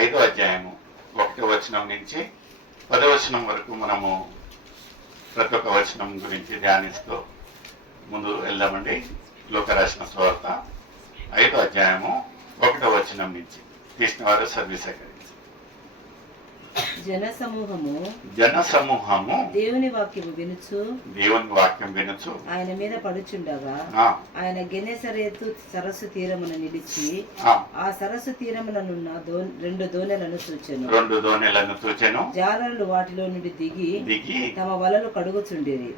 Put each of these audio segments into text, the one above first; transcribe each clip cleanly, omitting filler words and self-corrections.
5వ అధ్యాయము 1వ వచనం నుంచి 10వ వచనం వరకు మనము ప్రతి ఒక్క వచనం గురించి ధ్యానిస్తూ ముందు వెళ్దామండి. లూకా రాసిన సువార్త 5వ అధ్యాయము 1వ వచనం నుంచి తీసిన వారు సర్వీస్ అకాడమీ. జనసమూహము దేవుని వాక్యం వినుచు ఆయన మీద పడుచుండగా ఆయన గెనెసరేతు సరస్సు తీరమున నిలిచి ఆ సరస్సు తీరముననున్న 2 దోణెలను చూచెను. జాలరులు వాటిలో నుండి దిగి తమ వలలు కడుగుచుండేది.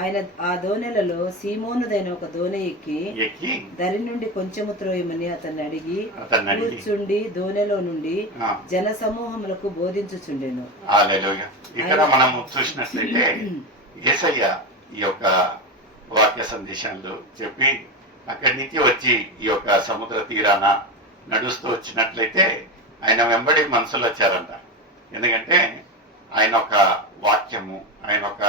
ఆయన ఆ దోణెలలో సీమోనుదైన ఒక దోణె ఎక్కి దరి నుండి కొంచెము త్రోయమని అతన్ని అడిగి కూర్చుండి దోణెలో నుండి జన సమూహములకు బోధించుచుండెను. ఇక్కడ మనం చూసినట్లయితే యేసయ్య ఈ యొక్క వాక్య సందేశాలు చెప్పి అక్కడి నుంచి వచ్చి ఈ యొక్క సముద్ర తీరాన నడుస్తూ వచ్చినట్లయితే ఆయన వెంబడి మనుషులు వచ్చారంట. ఎందుకంటే ఆయన ఒక వాక్యము, ఆయన ఒక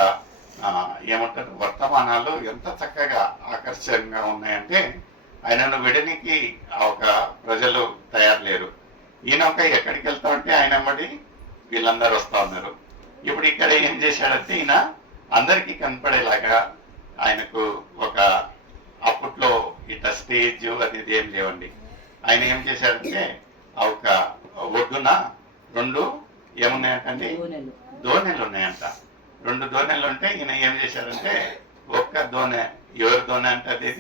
ఏమంటారు వర్తమానాలు ఎంత చక్కగా ఆకర్షణీయంగా ఉన్నాయంటే ఆయనను విడనికి ఆ ఒక ప్రజలు తయారు లేరు. ఈయన ఒక ఎక్కడికి వెళ్తా ఉంటే ఆయన వెంబడి వీళ్ళందరూ వస్తా ఉన్నారు. ఇప్పుడు ఇక్కడ ఏం చేశాడంటే ఈయన అందరికీ కనపడేలాగా ఆయనకు ఒక అప్పట్లో ఇట్లా స్టేజ్ అనేది ఏం లేవండి. ఆయన ఏం చేశాడంటే ఆ ఒక ఒడ్డున 2 ఏమున్నాయంటండి దోణెలు ఉన్నాయంట. 2 దోణెలు ఉంటే ఈయన ఏం చేశాడంటే ఒక్క దోణె, ఎవరి దోణె అంటే అది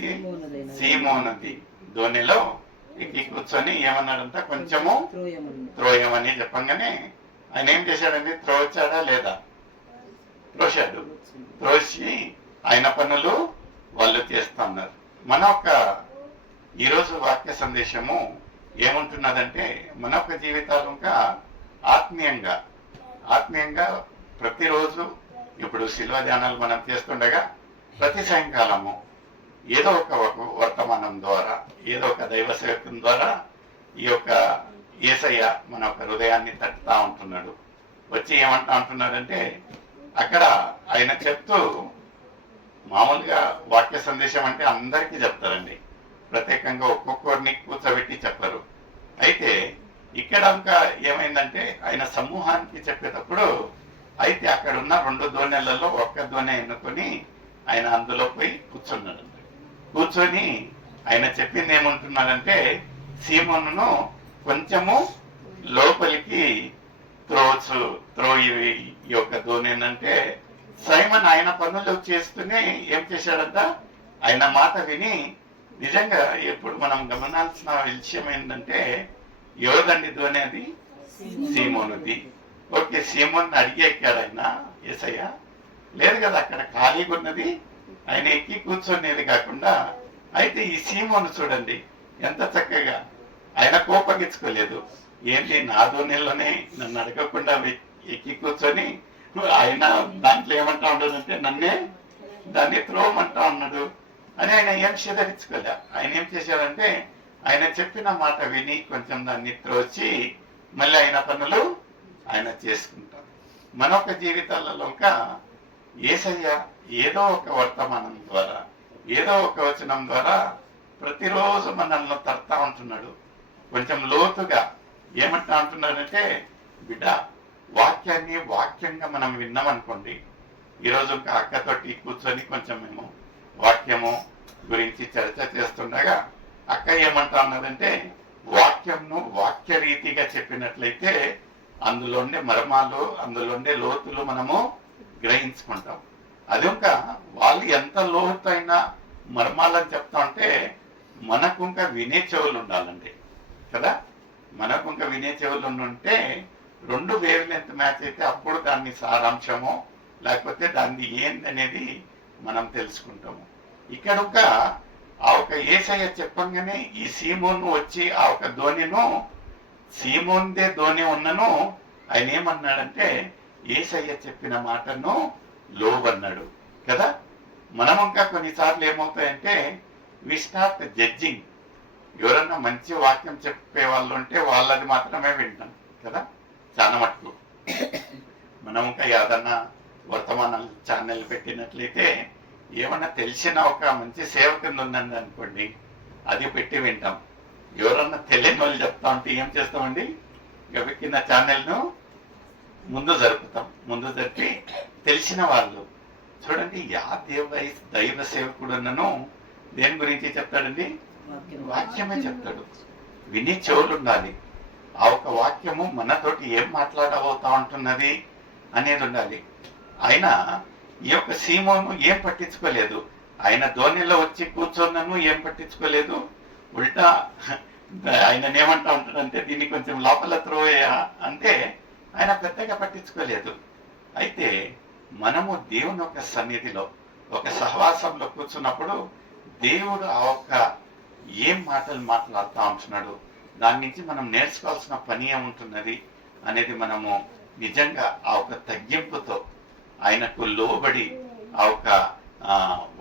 సీమోనుది దోణెలో ఎక్కి కూర్చొని ఏమన్నాడంట కొంచెము త్రోయమని చెప్పంగానే ఆయన ఏం చేశాడండి త్రోచాడా లేదా? త్రోశాడు. త్రోసి ఆయన పనులు వాళ్ళు చేస్తా ఉన్నారు. మన ఒక ఈరోజు వాక్య సందేశము ఏముంటున్నదంటే మన యొక్క జీవితాలు ఇంకా ఆత్మీయంగా ప్రతిరోజు ఇప్పుడు శిల్వ ధ్యానాలు మనం చేస్తుండగా ప్రతి సాయంకాలము ఏదో ఒక వర్తమానం ద్వారా ఏదో ఒక దైవ సేవకం ద్వారా ఈ యొక్క యేసయ్య మన ఒక హృదయాన్ని తట్టుతా ఉంటున్నాడు. వచ్చి ఏమంటా ఉంటున్నాడంటే అక్కడ ఆయన చెప్తూ మామూలుగా వాక్య సందేశం అంటే అందరికీ చెప్తారండి, ప్రత్యేకంగా ఒక్కొక్కరిని కూర్చోబెట్టి చెప్పరు. అయితే ఇక్కడ ఇంకా ఏమైందంటే ఆయన సమూహానికి చెప్పేటప్పుడు అయితే అక్కడ ఉన్న 2 దోణెలలో ఒక్క దోణె ఎన్నుకొని ఆయన అందులో పోయి కూర్చున్నాడు. కూర్చొని ఆయన చెప్పింది ఏమంటున్నాడంటే సీమోనును కొంచెము లోపలికి త్రోయి యొక్క దోణేనంటే సైమన్ ఆయన పనులు చేస్తూనే ఏం చేశాడంట ఆయన మాట విని నిజంగా ఎప్పుడు మనం గమనాల్సిన విషయం ఏంటంటే ఎవరిదండి దోణి? అది సీమోనుది. ఓకే, సీమోన్ అడిగి ఎక్కాడు ఆయన యేసయ్య? లేదు కదా, అక్కడ ఖాళీగా ఉన్నది ఆయన ఎక్కి కూర్చొనేది కాకుండా. అయితే ఈ సీమోను చూడండి ఎంత చక్కగా ఆయన కోపగించుకోలేదు. ఏంటి నా దోణిలోనే నన్ను అడగకుండా ఎక్కి కూర్చొని ఆయన దాంట్లో ఏమంటా ఉండదంటే నన్నే దాన్ని త్రోమంటా ఉన్నాడు అని ఆయన ఏం సిద్ధరించుకోలే. ఆయన ఏం చేశాడంటే ఆయన చెప్పిన మాట విని కొంచెం దాన్ని త్రోచి మళ్ళీ ఆయన పనులు ఆయన చేసుకుంటారు. మన ఒక జీవితాలలో ఇంకా యేసయ్య ఏదో ఒక వర్తమానం ద్వారా ఏదో ఒక వచనం ద్వారా ప్రతిరోజు మనల్ని తడతా ఉంటున్నాడు. కొంచెం లోతుగా ఏమంటా అంటున్నాడంటే బిడ్డ వాక్యాన్ని వాక్యంగా మనం విన్నామనుకోండి. ఈరోజు ఇంకా అక్కతోటి కూర్చొని కొంచెం మేము వాక్యము గురించి చర్చ చేస్తుండగా అక్క ఏమంటా ఉన్నదంటే వాక్యంను వాక్య రీతిగా చెప్పినట్లయితే అందులోనే మర్మాలు అందులోనే లోతులు మనము గ్రహించుకుంటాం. అది ఇంకా వాళ్ళు ఎంత లోతైన మర్మాలని చెప్తా ఉంటే మనకు ఇంకా వినే చెవులు ఉండాలండి కదా. మనకు ఇంకా వినే చెవులు ఉంటే 2 వేవ్ లెంత్ మ్యాచ్ అయితే అప్పుడు దాన్ని సారాంశము లేకపోతే దాన్ని ఏందనేది మనం తెలుసుకుంటాము. ఇక్కడ ఒక ఆ ఒక యేసయ్య చెప్పంగానే ఈ సీమోను వచ్చి ఆ ఒక ధోనిను సీమోన్దే ధోని ఉన్నను ఆయన ఏమన్నాడంటే యేసయ్య చెప్పిన మాటను లోబన్నాడు కదా. మనం ఇంకా కొన్నిసార్లు ఏమవుతాయంటే వి స్టార్ట్ జడ్జింగ్. ఎవరన్నా మంచి వాక్యం చెప్పే వాళ్ళు ఉంటే వాళ్ళది మాత్రమే వింటాం కదా. చాలా మటుకు మనం ఇంకా ఏదన్నా వర్తమానాలు ఛానల్ పెట్టినట్లయితే ఏమన్నా తెలిసిన ఒక మంచి సేవకుని ఉందండి అనుకోండి, అది పెట్టి వింటాం. ఎవరన్నా తెలియని వాళ్ళు చెప్తా ఉంటే ఏం చేస్తామండి, గబెక్కిన ఛానల్ను ముందు జరుపుతాం. ముందు జరిపి తెలిసిన వాళ్ళు చూడండి, దైవ సేవకుడున్నను దేని గురించి చెప్తాడండి? వాక్యమే చెప్తాడు. విని చెవులు ఉండాలి. ఆ ఒక వాక్యము మనతోటి ఏం మాట్లాడబోతా ఉంటున్నది అనేది ఉండాలి. ఆయన ఈ యొక్క సీమోను ఏం పట్టించుకోలేదు. ఆయన ధోనిలో వచ్చి కూర్చోన్నను ఏం పట్టించుకోలేదు. ఉల్టా ఆయన ఏమంటా ఉంటాడంటే దీన్ని కొంచెం లోపల త్రోయ అంటే ఆయన పెద్దగా పట్టించుకోలేదు. అయితే మనము దేవుని ఒక సన్నిధిలో ఒక సహవాసంలో కూర్చున్నప్పుడు దేవుడు ఆ ఒక్క ఏం మాటలు మాట్లాడుతూ ఉంటున్నాడు, దాని నుంచి మనం నేర్చుకోవాల్సిన పని ఏముంటున్నది అనేది మనము నిజంగా ఆ ఒక తగ్గింపుతో ఆయనకు లోబడి ఆ ఒక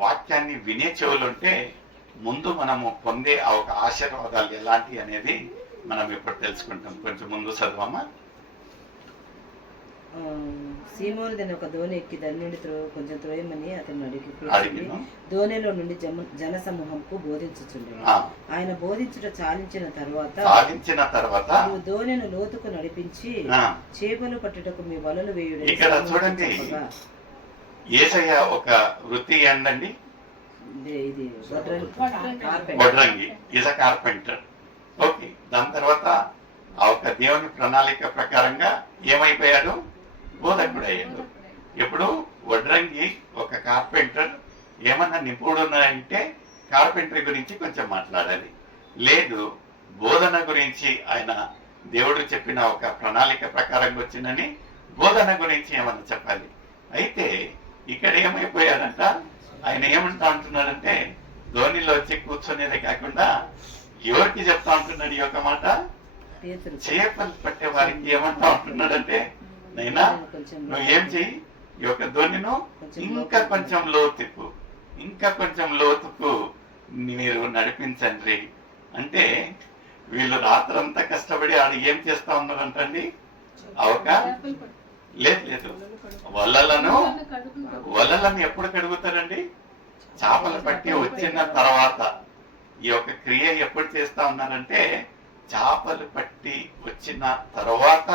వాక్యాన్ని వినే చెవులుంటే ముందు మనము పొందే ఆ ఒక ఆశీర్వాదాలు ఎలాంటి అనేది మనం ఇప్పుడు తెలుసుకుంటాం. కొంచెం ముందు చదవమ్మా. సీమోను దాని ఒక దోణి ఎక్కి దాని నుండి కొంచెం త్రోయమని అతను అడిగి దోణిలో నుండి జన సమూహంకు బోధించుచుండెను. ఆయన బోధించుట చాలించిన తర్వాత నువ్వు దోణిను లోతుకు నడిపించి చేపలు పట్టుటకు మీ వలలు వేయుడు. ఇక్కడ చూడండి, యేసయ్య ఒక వృత్తి ఏంటండి? ఇది వడ్రంగి, ఈజ్ అ కార్పెంటర్. ఓకే, దాని తర్వాత ఆ ఒక దేవుని ప్రణాళిక ప్రకారంగా ఏమైపోయాడు? బోధకుడు అయ్యాడు. ఇప్పుడు వడ్రంగి ఒక కార్పెంటర్ ఏమన్నా నిపుణుడున్నాయంటే కార్పెంటరీ గురించి కొంచెం మాట్లాడాలి. లేదు, బోధన గురించి ఆయన దేవుడు చెప్పిన ఒక ప్రణాళిక ప్రకారంగా వచ్చిందని బోధన గురించి ఏమన్నా చెప్పాలి. అయితే ఇక్కడ ఏమైపోయాడంట, ఆయన ఏమంటా ఉంటున్నాడంటే ధోనిలో వచ్చి కూర్చునేదే కాకుండా ఎవరికి చెప్తా ఉంటున్నాడు ఈ యొక్క మాట? చేపలు పట్టే వారికి ఏమంటా ఉంటున్నాడంటే, నైనా నువ్వు ఏం చెయ్యి, ఈ యొక్క ధోనిను ఇంకా కొంచెం లోతుకు మీరు నడిపించండి. అంటే వీళ్ళు రాత్రంతా కష్టపడి ఆడు ఏం చేస్తా ఉన్నారంటండి? లేదు వలలను ఎప్పుడు కడుగుతారండి? చేపలు పట్టి వచ్చిన తర్వాత. ఈ యొక్క క్రియ ఎప్పుడు చేస్తా ఉన్నారంటే చేపలు పట్టి వచ్చిన తర్వాత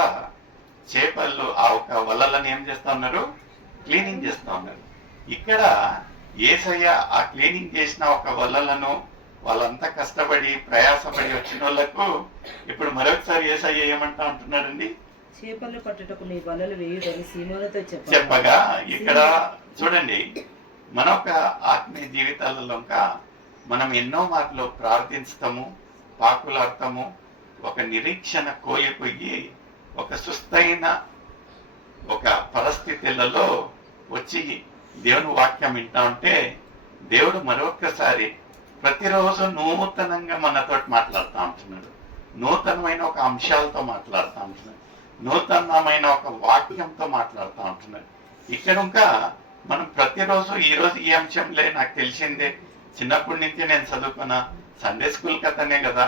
చేపలు ఆ ఒక వలలను ఏం చేస్తా ఉన్నారు? క్లీనింగ్ చేస్తా ఉన్నారు. ఇక్కడ యేసయ్య ఆ క్లీనింగ్ చేసిన ఒక వలలను వాళ్ళంతా కష్టపడి ప్రయాసపడి వచ్చిన వాళ్ళకు ఇప్పుడు మరొకసారి యేసయ్య ఏమంటా ఉంటున్నాడండి? చేపలు పట్టుటకు మీ వలలు వేయుడని సీమోనుతో చెప్పగా ఇక్కడ చూడండి, మన ఒక ఆత్మీయ జీవితాలలో మనం ఎన్నో మార్లు ప్రార్థిస్తాము, పాకులాడతాము, ఒక నిరీక్షణ కోల్పోయి ఒక సుస్థైన ఒక పరిస్థితులలో వచ్చి దేవుని వాక్యం వింటా ఉంటే దేవుడు మరొకసారి ప్రతిరోజు నూతనంగా మనతో మాట్లాడుతూ ఉంటున్నాడు. నూతనమైన ఒక అంశాలతో మాట్లాడుతూ ఉంటున్నాడు. నూతనమైన ఒక వాక్యంతో మాట్లాడుతూ ఉంటున్నాడు. ఇక్కడ ఇంకా మనం ప్రతిరోజు ఈరోజు ఈ అంశంలే నాకు తెలిసిందే, చిన్నప్పటి నుంచి నేను చదువుకున్న సండే స్కూల్ కథనే కదా,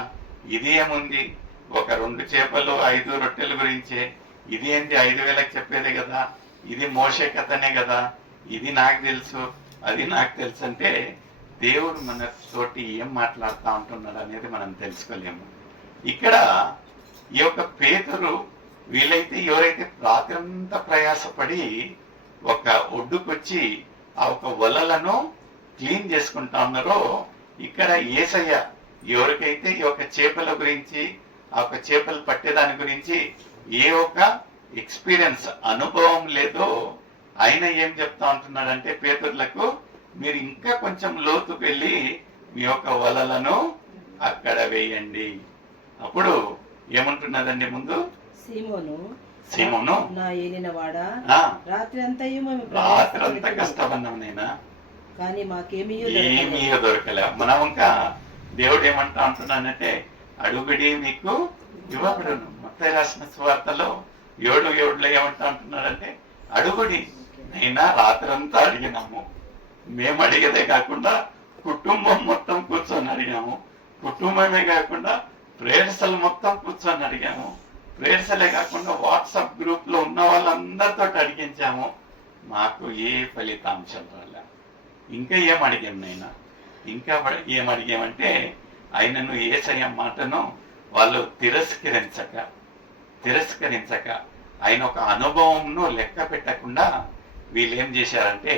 ఇది ఏముంది, ఒక 2 చేపలు 5 రొట్టెల గురించే, ఇది ఏంటి 5,000కి చెప్పేదే కదా, ఇది మోషే కథనే కదా, ఇది నాకు తెలుసు, అది నాకు తెలుసు అంటే దేవుడు మనతోటి ఏం మాట్లాడుతూ ఉంటున్నాడు అనేది మనం తెలుసుకోలేము. ఇక్కడ ఈ యొక్క పేతురు వీలైతే ఎవరైతే రాత్రంతా ప్రయాసపడి ఒక ఒడ్డుకొచ్చి ఆ ఒక వలలను క్లీన్ చేసుకుంటా ఉన్నారో, ఇక్కడ యేసయ్య ఎవరికైతే ఈ యొక్క చేపల గురించి ఆ ఒక చేపలు పట్టేదాని గురించి ఏ ఒక ఎక్స్పీరియన్స్ అనుభవం లేదో ఆయన ఏం చెప్తా ఉంటున్నాడంటే పేతుర్లకు, మీరు ఇంకా కొంచెం లోతుకు వెళ్ళి మీ యొక్క వలలను అక్కడ వేయండి. అప్పుడు ఏమంటున్నదండి ముందు? సీమోను నా ఏలినవాడా, రాత్రి అంతా కష్టపడినాం నైనా, కానీ మాకేమీ దొరకలే. మనం ఇంకా దేవుడు ఏమంటా అంటున్నానంటే అడుగుడి మీకు ఇవ్వబడును. మత్తయి రాసిన సువార్తలో 7:7 ఏమంటా అంటున్నాడంటే అడుగుడి. నైనా రాత్రంతా అడిగినాము, మేము అడిగేదే కాకుండా కుటుంబం మొత్తం కూర్చొని అడిగాము, కుటుంబమే కాకుండా ప్రేయర్సలు మొత్తం కూర్చొని అడిగాము, ప్రేయర్సలే కాకుండా వాట్సాప్ గ్రూప్ లో ఉన్న వాళ్ళందరితో అడిగించాము, మాకు ఏ ఫలితాంశం రాలే. ఇంకా ఏం అడిగాం నైనా, ఇంకా ఏం అడిగామంటే ఆయనను యేసయ్య మాటను వాళ్ళు తిరస్కరించక తిరస్కరించక ఆయన ఒక అనుభవంను లెక్క పెట్టకుండా వీళ్ళు ఏం చేశారంటే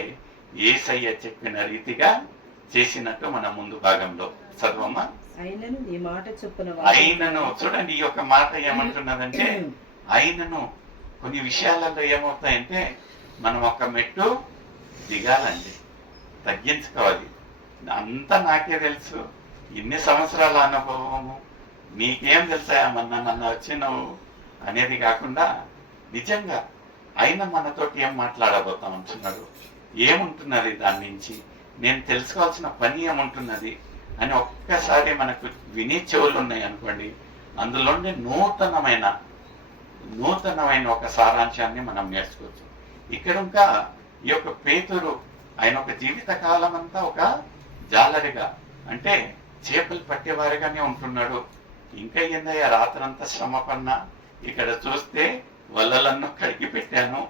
యేసయ్య చెప్పిన రీతిగా చేసినట్టు మన ముందు భాగంలో చదవమ్మా. అయినను ఈ మాట చొప్పున అయినను చూడండి, ఈ యొక్క మాట ఏమంటున్నదంటే అయినను కొన్ని విషయాలలో ఏమవుతాయంటే మనం ఒక మెట్టు దిగాలండి, తగ్గించుకోవాలి. అంతా నాకే తెలుసు, ఇన్ని సంవత్సరాల అనుభవము, నీకేం తెలుసా నన్ను వచ్చినవు అనేది కాకుండా నిజంగా ఆయన మనతోటి ఏం మాట్లాడబోతాం అంటున్నాడు, ఏముంటున్నది దాని నుంచి, నేను తెలుసుకోవాల్సిన పని ఏముంటున్నది అని ఒక్కసారి మనకు విని చెవులు ఉన్నాయి అనుకోండి, అందులోనే నూతనమైన ఒక సారాంశాన్ని మనం నేర్చుకోవచ్చు. ఇక్కడ ఇంకా ఈ యొక్క పేతురు ఆయన ఒక జీవిత కాలం అంతా ఒక జాలరిగా అంటే చేపలు పట్టేవారిగానే ఉంటున్నాడు. ఇంకా ఏందయ్యా రాత్రంతా శ్రమ పన్నా, ఇక్కడ చూస్తే వలలನ್ನು కడిగి పెట్టాను,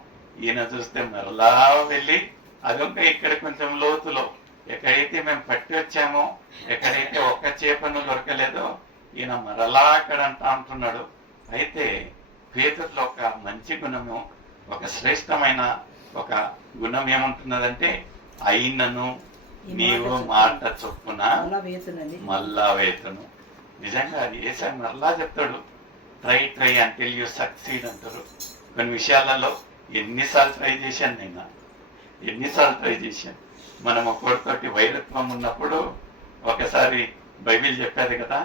ఈయన చూస్తే మరలా వెళ్ళి అదొక ఇక్కడ కొంచెం లోతులో ఎక్కడైతే మేము పట్టి వచ్చామో, ఎక్కడైతే ఒక్క చేపను దొరకలేదో ఈయన మరలా అక్కడ అంటున్నాడు. అయితే పేతురులో ఒక మంచి గుణము, ఒక శ్రేష్టమైన ఒక గుణం ఏముంటున్నదంటే అయినను నీవు మాట చొప్పున మళ్ళా వేతును. నిజంగా అది యేసు మరలా చెప్తాడు, ట్రై అంటిల్ యూ సక్సీడ్ అంటారు. కొన్ని విషయాలలో ఎన్నిసార్లు ట్రై చేశాను. మనం ఒకరితోటి వైరత్వం ఉన్నప్పుడు ఒకసారి బైబిల్ చెప్పేది కదా,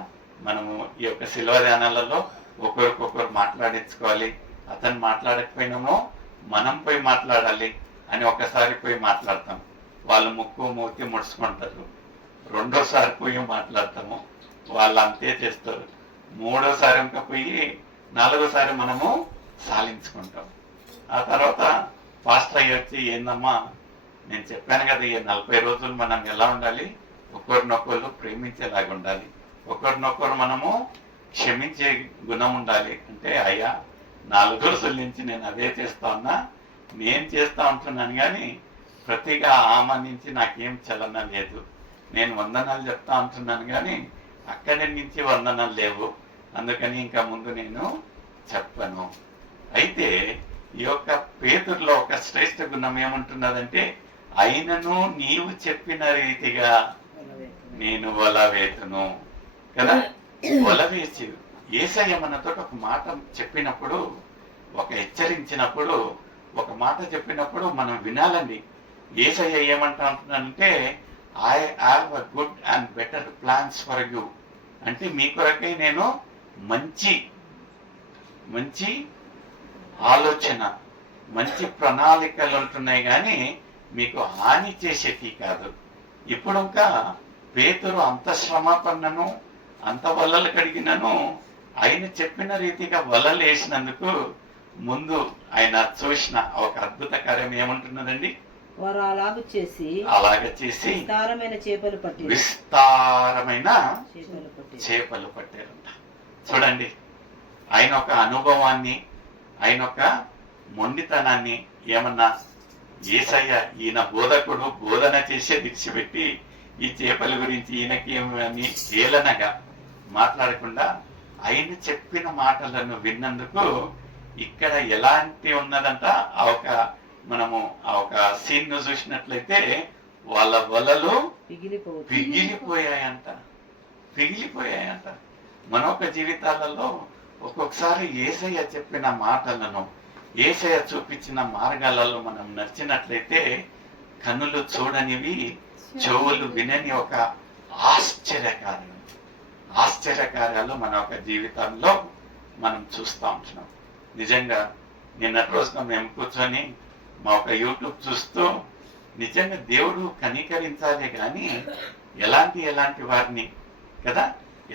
మనము ఈ యొక్క శిలువ ధ్యానాలలో ఒకరికొకరు మాట్లాడించుకోవాలి, అతను మాట్లాడకపోయినామో మనం పోయి మాట్లాడాలి అని ఒకసారి పోయి మాట్లాడతాం, వాళ్ళు ముక్కు మూతి ముడుచుకుంటారు. రెండోసారి పోయి మాట్లాడతాము, వాళ్ళు అంతే చేస్తారు. మూడోసారి ఇంకా పోయి నాలుగోసారి మనము సాలించుకుంటాం. ఆ తర్వాత పాస్టర్ అయ్యి వచ్చి ఏందమ్మా నేను చెప్పాను కదా, ఈ 40 రోజులు మనం ఎలా ఉండాలి, ఒకరినొకరు ప్రేమించేలాగా ఉండాలి, ఒకరినొకరు మనము క్షమించే గుణం ఉండాలి అంటే, అయ్యా 4 రోజుల నుంచి నేను అదే చేస్తా ఉన్నా, నేను చేస్తా ఉంటున్నాను కానీ ప్రతిగా ఆమనించి నాకేం చలన లేదు, నేను వందనాలు చెప్తా ఉంటున్నాను కానీ అక్కడి నుంచి వందనాలు లేవు, అందుకని ఇంకా ముందు నేను చెప్పను. అయితే ఈ యొక్క పేతురులో ఒక శ్రేష్ఠ గుణం ఏముంటున్నదంటే అయినను నీవు చెప్పిన రీతిగా నేను వల వేతును కదా. వల వేసి యేసయ్య మనతో ఒక మాట చెప్పినప్పుడు, ఒక హెచ్చరించినప్పుడు, ఒక మాట చెప్పినప్పుడు మనం వినాలండి. యేసయ్య ఏమంటా ఉంటున్నానంటే I have a good and better plans for you అంటే మీ కొరకై నేను మంచి ఆలోచన, మంచి ప్రణాళికలు ఉంటున్నాయి కానీ మీకు హాని చేసేటి కాదు. ఇప్పుడు ఇంకా పేతురు అంత శ్రమ పన్నను, అంత వలలు కడిగినను, ఆయన చెప్పిన రీతిగా వలలు వేసినందుకు ముందు ఆయన చూసిన ఒక అద్భుత కార్యం ఏముంటున్నదండి, వారు అలాగ చేసి విస్తారమైన చేపలు పట్టారంట. చూడండి, ఆయన ఒక అనుభవాన్ని, ఆయన ఒక మొండితనాన్ని ఏమన్నా యేసయ్య ఈయన బోధకుడు బోధన చేసే విడిచిపెట్టి ఈ చేపల గురించి ఈయనకి ఏమని ఏలనగా మాట్లాడకుండా ఆయన చెప్పిన మాటలను విన్నందుకు ఇక్కడ ఎలాంటి ఉన్నదంట, మనము ఆ ఒక సీన్ ను చూసినట్లయితే వాళ్ళ వలలు పిగిలిపోయాయంట. మన ఒక జీవితాలలో ఒక్కొక్కసారి యేసయ్య చెప్పిన మాటలను, యేసయ్య చూపించిన మార్గాలలో మనం నడిచినట్లయితే కన్నులు చూడనివి, చెవులు వినని ఒక ఆశ్చర్యకార్యాలు మన ఒక జీవితంలో మనం చూస్తూ ఉంటున్నాం. నిజంగా నిన్నటి రోజున మేము కూర్చొని మా ఒక యూట్యూబ్ చూస్తూ నిజంగా దేవుడు కనికరించాలే కానీ ఎలాంటి వారిని కదా,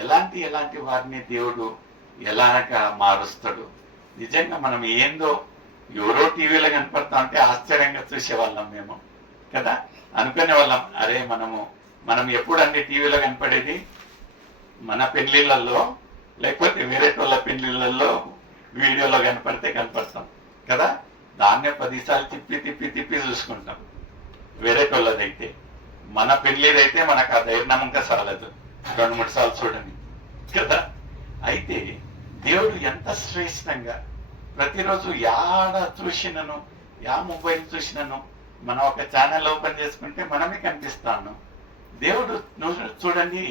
ఎలాంటి వారిని దేవుడు ఎలాగా మారుస్తాడు. నిజంగా మనం ఏందో ఎవరో టీవీలో కనపడతా ఉంటే ఆశ్చర్యంగా చూసేవాళ్ళం మేము కదా, అనుకునే వాళ్ళం అరే మనం ఎప్పుడు అన్ని టీవీలో కనపడేది మన పెళ్లిళ్ళల్లో, లేకపోతే వేరే వాళ్ళ పెళ్లిళ్ళల్లో వీడియోలో కనపడతాం కదా, దాన్నే 10 సార్లు తిప్పి చూసుకుంటాం. వేరే వాళ్ళదైతే, మన పెళ్లిదైతే మనకు ఆ ధైర్యం ఇంకా సాలదు, 2-3 సార్లు చూడండి కదా. అయితే దేవుడు ఎంత శ్రేష్టంగా ప్రతిరోజు యాడ చూసినను, యా మొబైల్ చూసినను, మనం ఒక ఛానల్ ఓపెన్ చేసుకుంటే మనమే కనిపిస్తాను. దేవుడు చూడండి,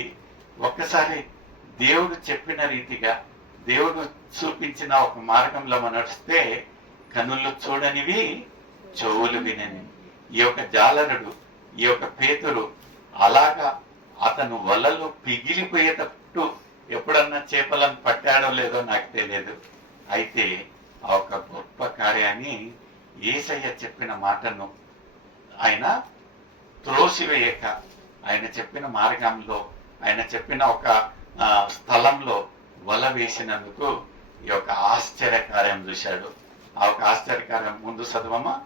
ఒక్కసారి దేవుడు చెప్పిన రీతిగా దేవుడు చూపించిన ఒక మార్గంలో మనం నడిస్తే కనులు చూడనివి, చెవులు వినని. ఈ యొక్క జాలరుడు, ఈ యొక్క పేతురు అలాగా అతను వలలో పిగిలిపోయేటట్టు ఎప్పుడన్నా చేపలను పట్టాడో లేదో నాకు తెలియదు. అయితే ఆ ఒక గొప్ప కార్యాన్ని యేసయ్య చెప్పిన మాటను ఆయన త్రోసివేయక, ఆయన చెప్పిన మార్గంలో, ఆయన చెప్పిన ఒక స్థలంలో వల వేసినందుకు ఈ యొక్క ఆశ్చర్యకార్యం చూశాడు. ఆ ఒక ఆశ్చర్యకార్యం ముందు చదవమ్మా.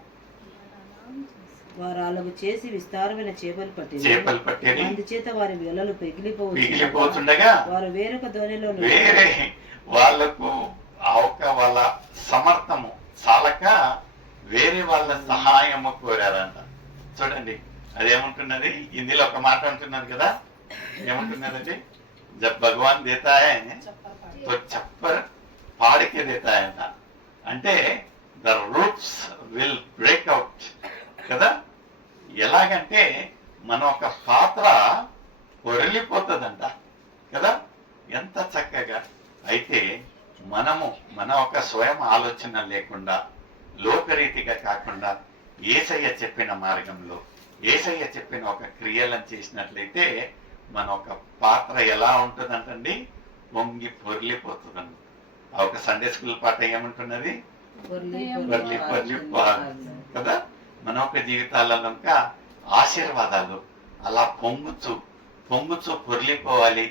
వారు అలాగ చేసి విస్తారమైన చేపలు పట్టిరి, అందుచేత వారి వలలు పిగిలిపోతుండగా వారు వేరొక దోణిలో వేరే వాళ్ళకు వాళ్ళ సమర్థము చాలక వేరే వాళ్ళ సహాయము కోరారంట. చూడండి, అదేముంటున్నది, హిందీలో ఒక మాట అంటున్నది కదా, ఏముంటున్నదండి, జబ్ భగవాన్ దేతా హై తో చప్పర్ పాడికే దేతా హై అంట. అంటే the roots will break out కదా. ఎలాగంటే మన ఒక పాత్ర పొరలిపోతుందంట కదా, ఎంత చక్కగా. అయితే మనము మన ఒక స్వయం ఆలోచన లేకుండా, లోకరీతిగా కాకుండా, యేసయ్య చెప్పిన మార్గంలో, యేసయ్య చెప్పిన ఒక క్రియలను చేసినట్లయితే మన ఒక పాత్ర ఎలా ఉంటుందంటండి, పొంగి పొర్లిపోతుందండి. ఆ ఒక సండే స్కూల్ పాట ఏమంటున్నది, పొర్లి పొర్లి కదా. మన ఒక జీవితాలలో ఆశీర్వాదాలు అలా పొంగుచు పొంగుచు పొర్లిపోవాలి.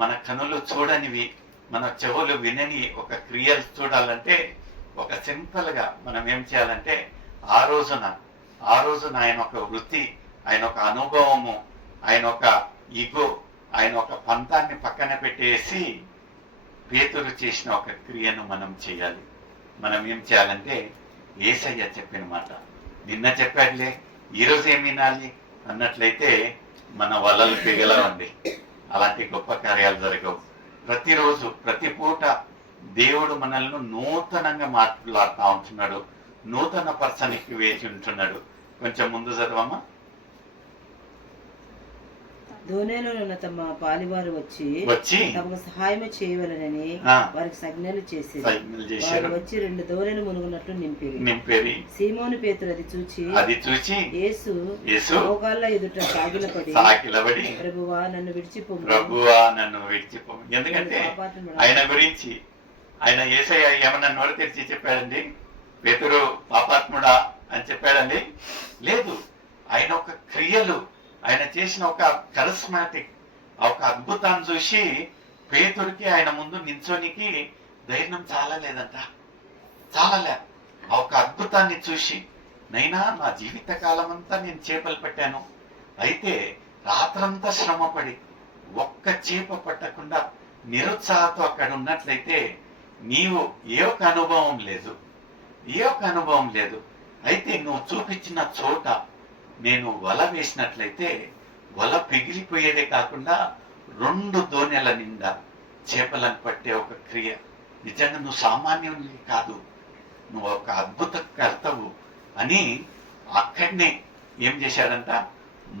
మన కనులు చూడనివి, మన చెవులు వినని ఒక క్రియలు చూడాలంటే ఒక సింపుల్ గా మనం ఏం చేయాలంటే, ఆ రోజున ఆయన ఒక వృత్తి, ఆయన ఒక అనుభవము, ఆయన ఒక ఈగో, ఆయన ఒక పంతాన్ని పక్కన పెట్టేసి పేతురు చేసిన ఒక క్రియను మనం చేయాలి. మనం ఏం చేయాలంటే, యేసయ్య చెప్పిన మాట నిన్న చెప్పాడులే, ఈరోజు ఏం వినాలి అన్నట్లయితే మన వలలు పిగలవండి. అలాంటి గొప్ప కార్యాలు జరగవు. ప్రతిరోజు ప్రతి పూట దేవుడు మనల్ని నూతనంగా మాట్లాడుతూ ఉంటున్నాడు, నూతన పర్సన్కి వేచి ఉంటున్నాడు. కొంచెం ముందు చదవమ్మా. దోణిలో ఉన్న తమ పాలివారు వచ్చి తమకు సహాయం చేయవలనని వారికి సంజ్ఞలు చేసి వారు వచ్చి 2 దోణెలు మునుగునట్లు నింపేరి. సీమోను పేతురు అది చూచి యేసు మోకాళ్ళ ఎదుట సాగిలపడి ప్రభువా నన్ను విడిచిపొమ్ము. ఎందుకంటే ఆయన గురించి ఆయన యేసయ్య ఏమన్నా నోరు తెరిచి చెప్పాడండి, పేతురు పాపాత్ముడా అని చెప్పాడండి? లేదు. ఆయన ఒక క్రియలు, ఆయన చేసిన ఒక కరిస్మాటిక్ ఒక అద్భుతాన్ని చూసి పేతుడికి ఆయన ముందు నించోనికి ధైర్యం చాలలేదంట. చాలలే. ఆ ఒక అద్భుతాన్ని చూసి, నైనా నా జీవిత కాలం అంతా నేను చేపలు పట్టాను, అయితే రాత్రంతా శ్రమపడి ఒక్క చేప పట్టకుండా నిరుత్సాహంతో అక్కడ ఉన్నట్లయితే నీవు ఏ ఒక అనుభవం లేదు, అయితే నువ్వు చూపించిన చోట నేను వల వేసినట్లయితే వల పిగిలిపోయేదే కాకుండా 2 దోణెల నిండా చేపలను పట్టే ఒక క్రియ. నిజంగా నువ్వు సామాన్యుని కాదు, నువ్వు ఒక అద్భుత కర్తవు అని అక్కడనే ఏం చేశాడంట,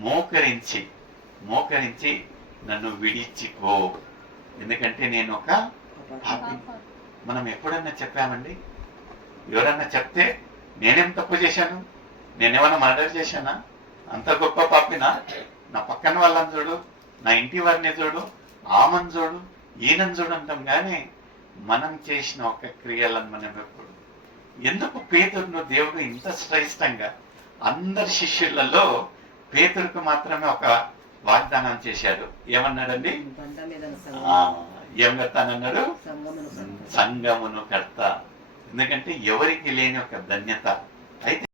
మోకరించి నన్ను విడిచిపో, ఎందుకంటే నేను ఒక పాపి. మనం ఎప్పుడన్నా చెప్పామండి? ఎవరన్నా చెప్తే నేనేం తప్పు చేశాను, నేనేమన్నా మర్డర్ చేశానా, అంత గొప్ప పాపినా, నా పక్కన వాళ్ళని చూడు, నా ఇంటి వారిని చూడు, ఆమెను చూడు, ఈయనను చూడు అంటాం. కానీ మనం చేసిన ఒక క్రియలను మనం ఎప్పుడు, ఎందుకు పేతురును దేవుడు ఇంత శ్రేష్టంగా అందరి శిష్యులలో పేతురుకు మాత్రమే ఒక వాగ్దానం చేశాడు. ఏమన్నాడండి? ఏం కడతానన్నాడు? సంఘమును కడతా. ఎందుకంటే ఎవరికి లేని ఒక ధన్యత. అయితే